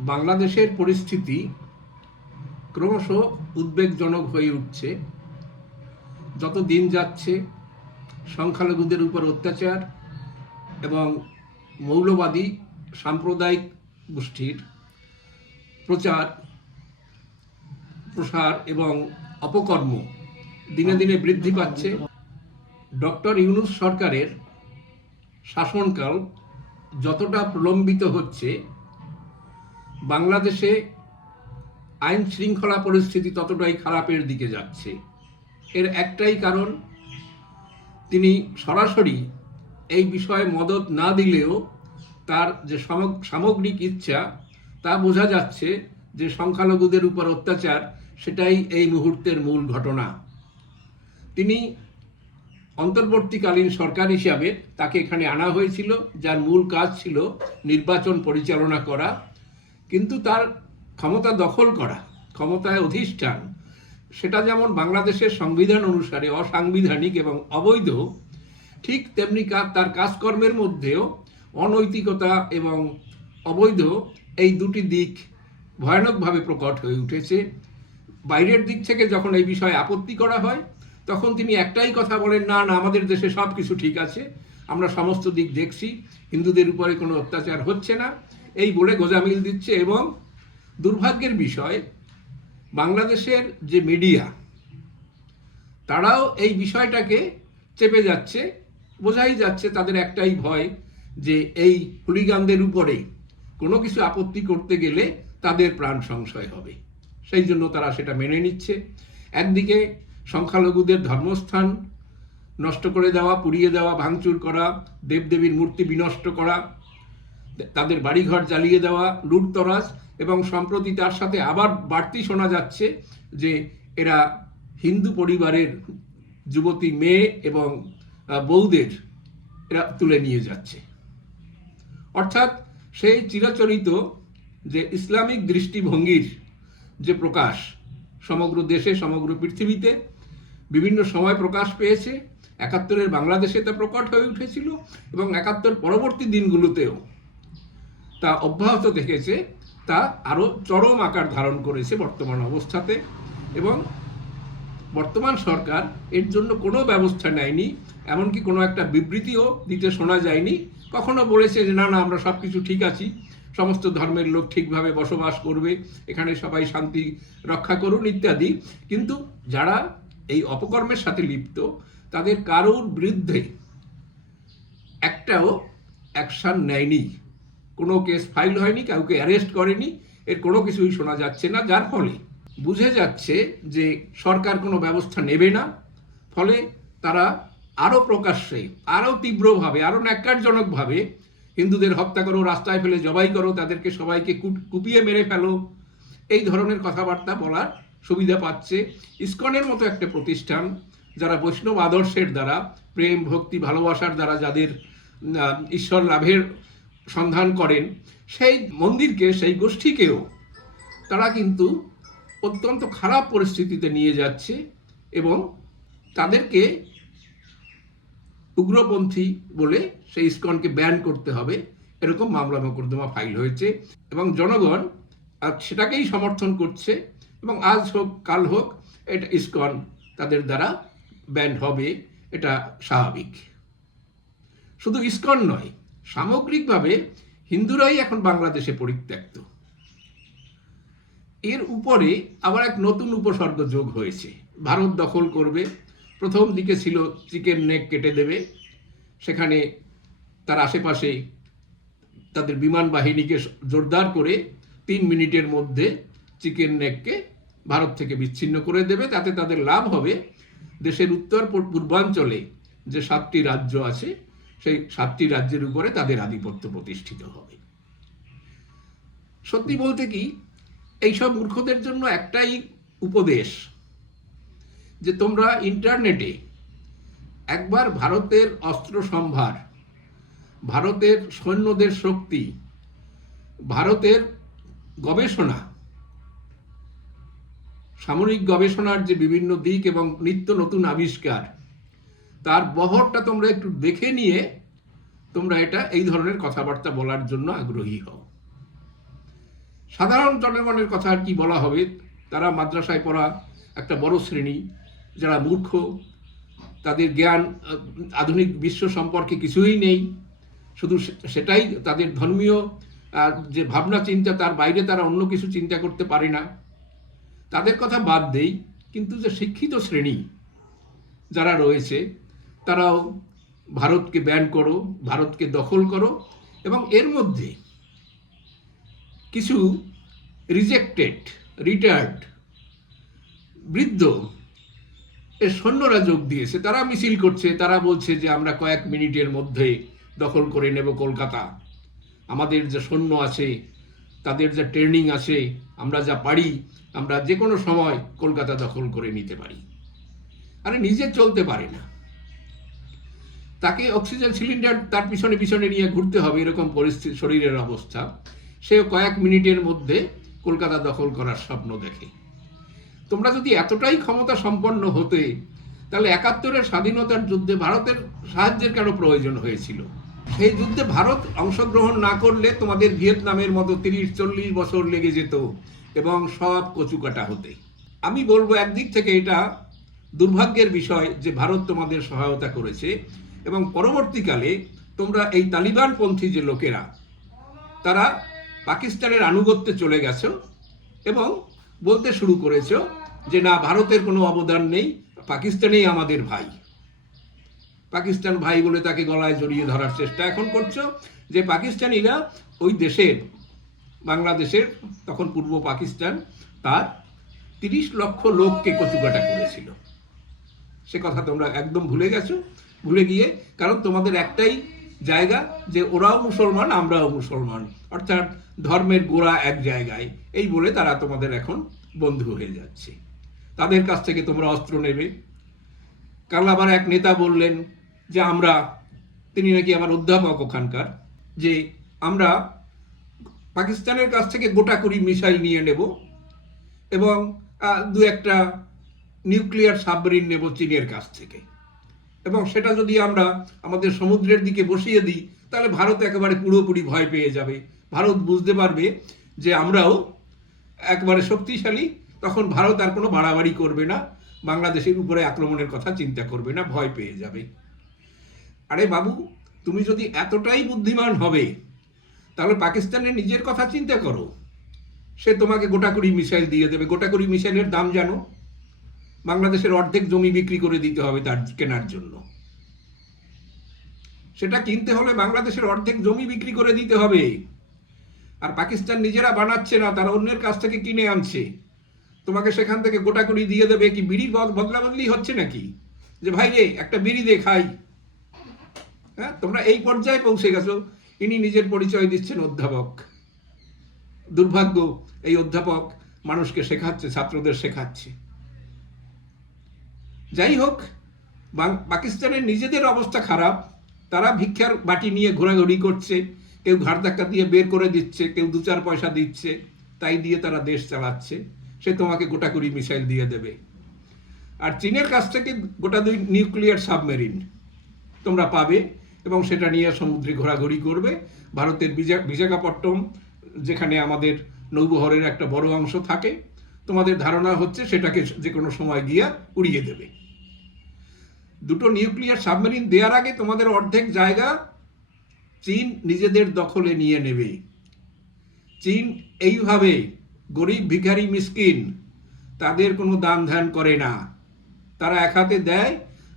বাংলাদেশের পরিস্থিতি ক্রমশ উদ্বেগজনক হয়ে উঠছে। যত দিন যাচ্ছে, সংখ্যালঘুদের উপর অত্যাচার এবং মৌলবাদী সাম্প্রদায়িক গোষ্ঠীর প্রচার, প্রসার এবং অপকর্ম দিনে দিনে বৃদ্ধি পাচ্ছে। ডক্টর ইউনুস সরকারের শাসনকাল যতটা প্রলম্বিত হচ্ছে বাংলাদেশে আইন শৃঙ্খলা পরিস্থিতি ততটাই খারাপের দিকে যাচ্ছে। এর একটাই কারণ, তিনি সরাসরি এই বিষয়ে মদত না দিলেও তার যে সামগ- সামগ্রিক ইচ্ছা, তা বোঝা যাচ্ছে যে সংখ্যালঘুদের উপর অত্যাচার, সেটাই এই মুহূর্তের মূল ঘটনা। তিনি অন্তর্বর্তীকালীন সরকার হিসাবে তাকে এখানে আনা হয়েছিল, যার মূল কাজ ছিল নির্বাচন পরিচালনা করা। কিন্তু তার ক্ষমতা দখল করা, ক্ষমতায় অধিষ্ঠান, সেটা যেমন বাংলাদেশের সংবিধান অনুসারে অসাংবিধানিক এবং অবৈধ, ঠিক তেমনি তার কাজকর্মের মধ্যেও অনৈতিকতা এবং অবৈধ এই দুটি দিক ভয়ানকভাবে প্রকট হয়ে উঠেছে। বাইরের দিক থেকে যখন এই বিষয়ে আপত্তি করা হয়, তখন তিনি একটাই কথা বলেন, না না, আমাদের দেশে সব কিছু ঠিক আছে, আমরা সমস্ত দিক দেখছি, হিন্দুদের উপরে কোনো অত্যাচার হচ্ছে না। এই বলে গোজামিল দিচ্ছে এবং দুর্ভাগ্যের বিষয়, বাংলাদেশের যে মিডিয়া, তারাও এই বিষয়টাকে চেপে যাচ্ছে, বোঝাই যাচ্ছে তাদের একটাই ভয় যে এই হুলিগানদের উপরে কোনো কিছু আপত্তি করতে গেলে তাদের প্রাণ সংশয় হবে। সেই জন্য তারা সেটা মেনে নিচ্ছে। একদিকে সংখ্যালঘুদের ধর্মস্থান নষ্ট করে দেওয়া, পুড়িয়ে দেওয়া, ভাঙচুর করা, দেবদেবীর মূর্তি বিনষ্ট করা তাদের বাড়িঘর জ্বালিয়ে দেওয়া লুটতরাজ এবং সম্প্রতি তার সাথে আবার বাড়তি শোনা যাচ্ছে যে এরা হিন্দু পরিবারের যুবতী মেয়ে এবং আহ, বউদের এরা তুলে নিয়ে যাচ্ছে। অর্থাৎ সেই চিরাচরিত যে ইসলামিক দৃষ্টিভঙ্গির যে প্রকাশ সমগ্র দেশে সমগ্র পৃথিবীতে বিভিন্ন সময় প্রকাশ পেয়েছে। একাত্তরের বাংলাদেশে তা প্রকট হয়ে উঠেছিল এবং একাত্তর পরবর্তী দিনগুলোতেও তা অব্যাহত দেখেছে, তা আরও চরম আকার ধারণ করেছে বর্তমান অবস্থাতে এবং বর্তমান সরকার এর জন্য কোনো ব্যবস্থা নেয়নি, এমনকি কোনো একটা বিবৃতিও দিতে শোনা যায়নি। কখনো বলেছে যে, না না, আমরা সব কিছু ঠিক আছি, সমস্ত ধর্মের লোক ঠিকভাবে বসবাস করবে, এখানে সবাই শান্তি রক্ষা করুন, ইত্যাদি। কিন্তু যারা এই অপকর্মের সাথে লিপ্ত, তাদের কারোর বিরুদ্ধে একটাও অ্যাকশন নেয়নি। কোনো কেস ফাইল হয়নি, কাউকে অ্যারেস্ট করেনি, এর কোনো কিছুই শোনা যাচ্ছে না, যার ফলে বুঝে যাচ্ছে যে সরকার কোনো ব্যবস্থা নেবে না। ফলে তারা আরও প্রকাশ্যে, আরও তীব্রভাবে, আরও ন্যাক্কারজনকভাবে হিন্দুদের হত্যা করো, রাস্তায় ফেলে জবাই করো, তাদেরকে সবাইকে কুপিয়ে মেরে ফেলো। এই ধরনের কথাবার্তা বলার সুবিধা পাচ্ছে ইস্কনের মতো একটা প্রতিষ্ঠান যারা বৈষ্ণব আদর্শের দ্বারা, প্রেম, ভক্তি, ভালোবাসার দ্বারা যাদের ঈশ্বর লাভের সন্ধান করেন সেই মন্দিরকে সেই গোষ্ঠীকেও। তারা কিন্তু অত্যন্ত খারাপ পরিস্থিতিতে নিয়ে যাচ্ছে এবং তাদেরকে উগ্রপন্থী বলে সেই ইস্কনকে ব্যান করতে হবে। এরকম মামলা মোকদ্দমা ফাইল হয়েছে এবং জনগণ আহ, সেটাকেই সমর্থন করছে এবং আজ হোক কাল হোক এটা ইস্কন তাদের দ্বারা ব্যান হবে এটা স্বাভাবিক। শুধু ইস্কন নয় সামগ্রিকভাবে হিন্দুরাই এখন বাংলাদেশে পরিত্যক্ত। এর উপরে আবার এক নতুন উপসর্গ যোগ হয়েছে। ভারত দখল করবে, প্রথম দিকে ছিল চিকেন নেক কেটে দেবে, সেখানে তার আশেপাশে তাদের বিমান বাহিনীকে জোরদার করে তিন মিনিটের মধ্যে চিকেন নেককে ভারত থেকে বিচ্ছিন্ন করে দেবে। তাতে তাদের লাভ হবে দেশের উত্তর পূর্বাঞ্চলে যে সাতটি রাজ্য আছে সেই সাতটি রাজ্যের উপরে তাদের আধিপত্য প্রতিষ্ঠিত হবে। সত্যি বলতে কি, এইসব মূর্খদের জন্য একটাই উপদেশ যে তোমরা ইন্টারনেটে একবার ভারতের অস্ত্র সম্ভার, ভারতের সৈন্যদের শক্তি, ভারতের গবেষণা, সামরিক গবেষণার যে বিভিন্ন দিক এবং নিত্য নতুন আবিষ্কার তার বহরটা তোমরা একটু দেখে নিয়ে তোমরা এটা এই ধরনের কথাবার্তা বলার জন্য আগ্রহী হও। সাধারণ জনগণের কথা আর কি বলা হবে? তারা মাদ্রাসায় পড়া একটা বড় শ্রেণি, যারা মূর্খ, তাদের জ্ঞান, আধুনিক বিশ্ব সম্পর্কে কিছুই নেই। শুধু সেটাই তাদের ধর্মীয় যে ভাবনা চিন্তা, তার বাইরে তারা অন্য কিছু চিন্তা করতে পারে না। তাদের কথা বাদ দেই, কিন্তু যে শিক্ষিত শ্রেণি যারা রয়েছে তারাও ভারতকে ব্যান করো, ভারতকে দখল করো এবং এর মধ্যে কিছু রিজেক্টেড রিটায়ার্ড বৃদ্ধ এর সৈন্যরা যোগ দিয়েছে। তারা মিছিল করছে, তারা বলছে যে আমরা কয়েক মিনিটের মধ্যে দখল করে নেব কলকাতা। আমাদের যে সৈন্য আছে, তাদের যে ট্রেনিং আছে, আমরা যা পারি, আমরা যে কোনো সময় কলকাতা দখল করে নিতে পারি। আরে নিজে চলতে পারে না। তাকে অক্সিজেন সিলিন্ডার তার পিছনে পিছনে নিয়ে ঘুরতে হবে, এরকম পরিস্থিতি, শরীরের অবস্থা। সে কয়েক মিনিটের মধ্যে কলকাতা দখল করার স্বপ্ন দেখে। তোমরা যদি এতটাই ক্ষমতা সম্পন্ন হতে, তাহলে একাত্তরের স্বাধীনতার যুদ্ধে ভারতের সাহায্যের কেন প্রয়োজন হয়েছিল? সেই যুদ্ধে ভারত অংশগ্রহণ না করলে তোমাদের ভিয়েতনামের মতো তিরিশ, চল্লিশ বছর লেগে যেত এবং সব কচুকাটা হতে। আমি বলব একদিক থেকে এটা দুর্ভাগ্যের বিষয় যে ভারত তোমাদের সহায়তা করেছে। এবং পরবর্তীকালে তোমরা এই তালিবানপন্থী যে লোকেরা, তারা পাকিস্তানের আনুগত্যে চলে গেছো এবং বলতে শুরু করেছ যে না, ভারতের কোনো অবদান নেই, পাকিস্তানেই আমাদের ভাই। পাকিস্তান ভাই বলে তাকে গলায় জড়িয়ে ধরার চেষ্টা এখন করছ যে পাকিস্তানিরা ওই দেশের, বাংলাদেশের, তখন পূর্ব পাকিস্তান, তার তিরিশ লক্ষ লোককে কচুকাটা করেছিল। সে কথা তোমরা একদম ভুলে গেছো। ভুলে গিয়ে, কারণ তোমাদের একটাই জায়গা যে ওরাও মুসলমান, আমরাও মুসলমান। অর্থাৎ ধর্মের গোড়া এক জায়গায়। এই বলে তারা তোমাদের এখন বন্ধু হয়ে যাচ্ছে। তাদের কাছ থেকে তোমরা অস্ত্র নেবে। কাল আবার এক নেতা বললেন যে, আমরা তিনি নাকি আমার অধ্যাপক ওখানকার, যে আমরা পাকিস্তানের কাছ থেকে গোটা করি মিসাইল নিয়ে নেব এবং দু একটা নিউক্লিয়ার সাবমেরিন নেব চীনের কাছ থেকে। এবং সেটা যদি আমরা আমাদের সমুদ্রের দিকে বসিয়ে দিই, তাহলে ভারত একেবারে পুরোপুরি ভয় পেয়ে যাবে। ভারত বুঝতে পারবে যে আমরাও একবারে শক্তিশালী, তখন ভারত আর কোনো বাড়াবাড়ি করবে না, বাংলাদেশের উপরে আক্রমণের কথা চিন্তা করবে না, ভয় পেয়ে যাবে। আরে বাবু, তুমি যদি এতটাই বুদ্ধিমান হবে, তাহলে পাকিস্তানের নিজের কথা চিন্তা করো। সে তোমাকে গোটাকুড়ি মিসাইল দিয়ে দেবে। গোটাকুড়ি মিসাইলের দাম জানো? বাংলাদেশের অর্ধেক জমি বিক্রি করে দিতে হবে তার কেনার জন্য। সেটা কিনতে হলে বাংলাদেশের অর্ধেক জমি বিক্রি করে দিতে হবে। আর পাকিস্তান নিজেরা বানাচ্ছে না, তারা অন্যের কাছ থেকে কিনে আনছে। তোমাকে সেখান থেকে গোটা করি দিয়ে দেবে কি বিড়ি বদ- বদলা বদলি হচ্ছে নাকি? যে ভাই রে, একটা বিড়ি দে, খাই। হ্যাঁ তোমরা এই পর্যায়ে পৌঁছে গেছো। ইনি নিজের পরিচয় দিচ্ছেন অধ্যাপক। দুর্ভাগ্য, এই অধ্যাপক মানুষকে শেখাচ্ছে, ছাত্রদের শেখাচ্ছে। যাই হোক পাকিস্তানের নিজেদের অবস্থা খারাপ। তারা ভিক্ষার বাটি নিয়ে ঘোরাঘুরি করছে, কেউ ঘাড় ধাক্কা দিয়ে বের করে দিচ্ছে, কেউ দু চার পয়সা দিচ্ছে, তাই দিয়ে তারা দেশ চালাচ্ছে। সে তোমাকে গোটা কুড়ি মিসাইল দিয়ে দেবে। আর চীনের কাছ থেকে গোটা দুই নিউক্লিয়ার সাবমেরিন তোমরা পাবে এবং সেটা নিয়ে সমুদ্রে ঘোরাঘুরি করবে। ভারতের বিশাখাপট্টম যেখানে আমাদের নৌবহরের একটা বড় অংশ থাকে, তোমাদের ধারণা হচ্ছে সেটাকে যে কোনো সময় গিয়া উড়িয়ে দেবে। দুটো নিউক্লিয়ার সাবমেরিন দেওয়ার আগে তোমাদের অর্ধেক জায়গা চীন নিজেদের দখলে নিয়ে নেবে। চীন এইভাবে গরিব, ভিখারি, মিসকিন, তাদের কোনো দান ধ্যান করে না। তারা এক হাতে দেয়,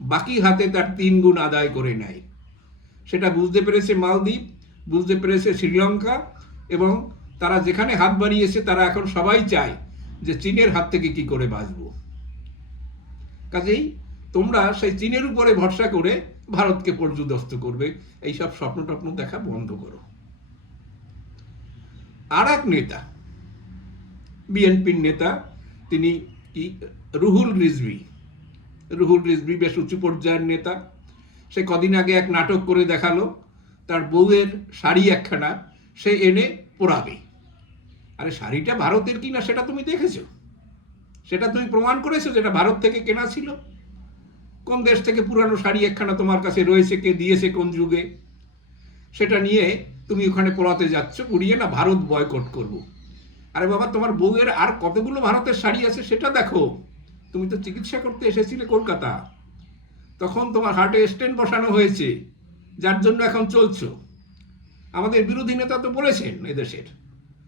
বাকি হাতে তার তিন গুণ আদায় করে নেয়। সেটা বুঝতে পেরেছে মালদ্বীপ, বুঝতে পেরেছে শ্রীলঙ্কা এবং তারা যেখানে হাত বাড়িয়েছে, তারা এখন সবাই চায় যে চীনের হাত থেকে কি করে বাঁচব। কাজেই তোমরা সেই চীনের উপরে ভরসা করে ভারতকে পর্যুদস্ত করবে। এইসব স্বপ্ন টপ্ন দেখা বন্ধ করো। আর এক নেতা, বিএনপির নেতা, তিনি রুহুল রিজভি। রুহুল রিজভি বেশ উঁচু পর্যায়ের নেতা। সে কদিন আগে এক নাটক করে দেখাল। তার বউয়ের শাড়ি একখানা সে এনে পরাবে। আরে শাড়িটা ভারতের কিনা সেটা তুমি দেখেছ? সেটা তুমি প্রমাণ করেছ যেটা ভারত থেকে কেনা ছিল? কোন দেশ থেকে পুরানো শাড়ি একখানা তোমার কাছে রয়েছে, কে দিয়েছে কোন যুগে? সেটা নিয়ে তুমি ওখানে পড়াতে যাচ্ছ পুড়িয়ে না ভারত বয়কট করব। আরে বাবা, তোমার বউয়ের আর কতগুলো ভারতের শাড়ি আছে সেটা দেখো। তুমি তো চিকিৎসা করতে এসেছিলে কলকাতা। তখন তোমার হার্টে স্টেন বসানো হয়েছে, যার জন্য এখন চলছো। আমাদের বিরোধী নেতা তো বলেছেন এদেশের।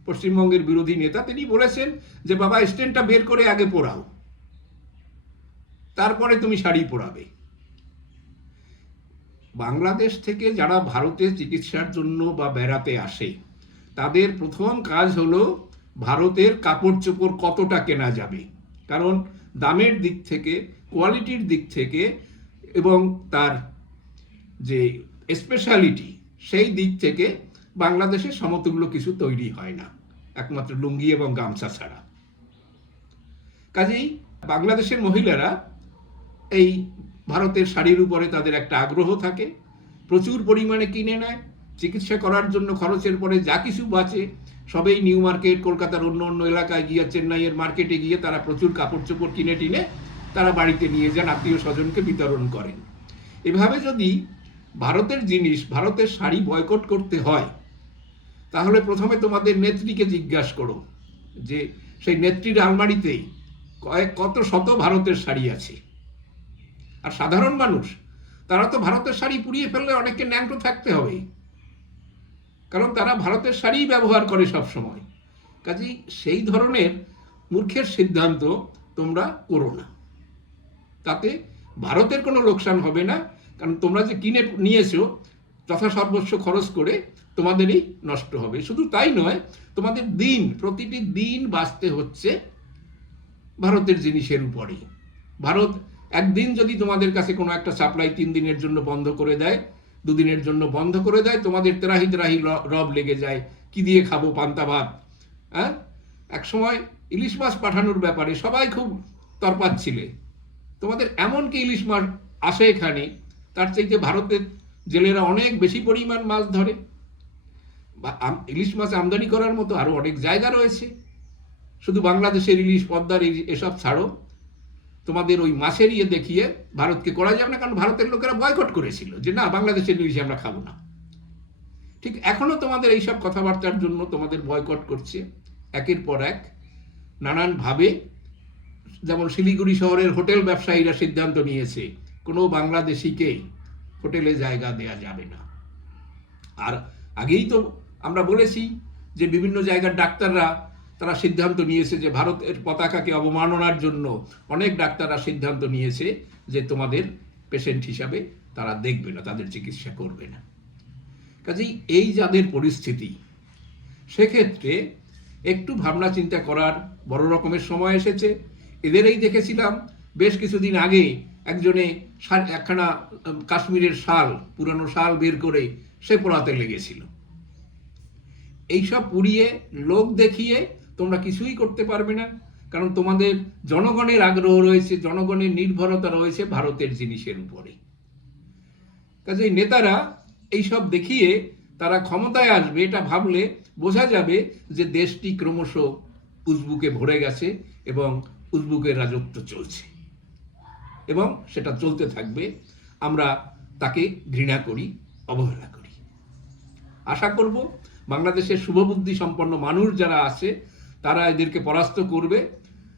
পশ্চিমবঙ্গের বিরোধী নেতা তিনি বলেছেন যে, বাবা স্টেনটা বের করে আগে পরাও তারপরে তুমি শাড়ি পরাবে। বাংলাদেশ থেকে যারা ভারতে চিকিৎসার জন্য বা বেড়াতে আসে, তাদের প্রথম কাজ হলো ভারতের কাপড় চোপড় কতটা কেনা যাবে। কারণ দামের দিক থেকে, কোয়ালিটির দিক থেকে এবং তার যে স্পেশালিটি সেই দিক থেকে বাংলাদেশের সমতুল্য কিছু তৈরি হয় না, একমাত্র লুঙ্গি এবং গামছা ছাড়া। কাজেই বাংলাদেশের মহিলারা এই ভারতের শাড়ির উপরে তাদের একটা আগ্রহ থাকে। প্রচুর পরিমাণে কিনে নেয়। চিকিৎসা করার জন্য খরচের পরে যা কিছু বাঁচে, সবেই নিউ মার্কেট, কলকাতার অন্য অন্য এলাকায় গিয়ে, চেন্নাইয়ের মার্কেটে গিয়ে তারা প্রচুর কাপড় চোপড় কিনে টিনে তারা বাড়িতে নিয়ে যান, আত্মীয় স্বজনকে বিতরণ করেন। এভাবে যদি ভারতের জিনিস, ভারতের শাড়ি বয়কট করতে হয়, তাহলে প্রথমে তোমাদের নেত্রীকে জিজ্ঞাসা করো যে, সেই নেত্রীর আলমারিতেই কয়েক, কত শত ভারতের শাড়ি আছে? আর সাধারণ মানুষ, তারা তো ভারতের শাড়ি পুড়িয়ে ফেললে অনেককে ন্যাংটো থাকতে হবে। কারণ তারা ভারতের শাড়িই ব্যবহার করে সব সময় কাজেই সেই ধরনের মূর্খের সিদ্ধান্ত তোমরা করো না। তাতে ভারতের কোনো লোকসান হবে না, কারণ তোমরা যে কিনে নিয়েছো যথাসর্বস্ব খরচ করে তোমাদেরই নষ্ট হবে। শুধু তাই নয়, তোমাদের দিন, প্রতিটি দিন বাঁচতে হচ্ছে ভারতের জিনিসের উপরেই। ভারত একদিন যদি তোমাদের কাছে কোনো একটা সাপ্লাই তিন দিনের জন্য বন্ধ করে দেয়, দুদিনের জন্য বন্ধ করে দেয়, তোমাদের তেরাহি তেরাহি রব লেগে যায়, কি দিয়ে খাব পান্তা ভাত? হ্যাঁ? এক সময় ইলিশ মাছ পাঠানোর ব্যাপারে সবাই খুব তরপাচ্ছিলে তোমাদের এমন কি ইলিশ মাছ আসে এখানে? তার চাইতে ভারতের জেলেরা অনেক বেশি পরিমাণ মাছ ধরে। বা ইলিশ মাছ আমদানি করার মতো আরও অনেক জায়গা রয়েছে। শুধু বাংলাদেশের ইলিশ, পদ্মার এসব ছাড়ো। তোমাদের ওই মাছের ইয়ে দেখিয়ে ভারতকে করা যাবে না, কারণ ভারতের লোকেরা বয়কট করেছিল যে না, বাংলাদেশের ইলিশ আমরা খাব না। ঠিক, এখনও তোমাদের এইসব কথাবার্তার জন্য তোমাদের বয়কট করছে, একের পর এক, নানানভাবে। যেমন শিলিগুড়ি শহরের হোটেল ব্যবসায়ীরা সিদ্ধান্ত নিয়েছে, কোনো বাংলাদেশিকেই হোটেলে জায়গা দেয়া যাবে না। আর আগেই তো আমরা বলেছি যে বিভিন্ন জায়গার ডাক্তাররা তারা সিদ্ধান্ত নিয়েছে যে ভারতের পতাকাকে অবমাননার জন্য অনেক ডাক্তাররা সিদ্ধান্ত নিয়েছে যে তোমাদের পেশেন্ট হিসাবে তারা দেখবে না, তাদের চিকিৎসা করবে না। কাজেই এই যাদের পরিস্থিতি, সেক্ষেত্রে একটু ভাবনা চিন্তা করার বড় রকমের সময় এসেছে। এদেরই দেখেছিলাম বেশ কিছুদিন আগে একজনে একখানা কাশ্মীরের শাল, পুরানো শাল বের করে সে পড়াতে লেগেছিল। এইসব পুড়িয়ে লোক দেখিয়ে তোমরা কিছুই করতে পারবে না। কারণ তোমাদের জনগণের আগ্রহ রয়েছে, জনগণের নির্ভরতা রয়েছে ভারতের জিনিসের উপরে। কাজেই নেতারা এইসব দেখিয়ে তারা ক্ষমতায় আসবে, এটা ভাবলে বোঝা যাবে যে দেশটি ক্রমশ উজবুকে ভরে গেছে এবং উজবুকের রাজত্ব চলছে। এবং সেটা চলতে থাকবে। আমরা তাকে ঘৃণা করি, অবহেলা করি। আশা করব বাংলাদেশের শুভবুদ্ধি সম্পন্ন মানুষ যারা আছে তারা এদেরকে পরাস্ত করবে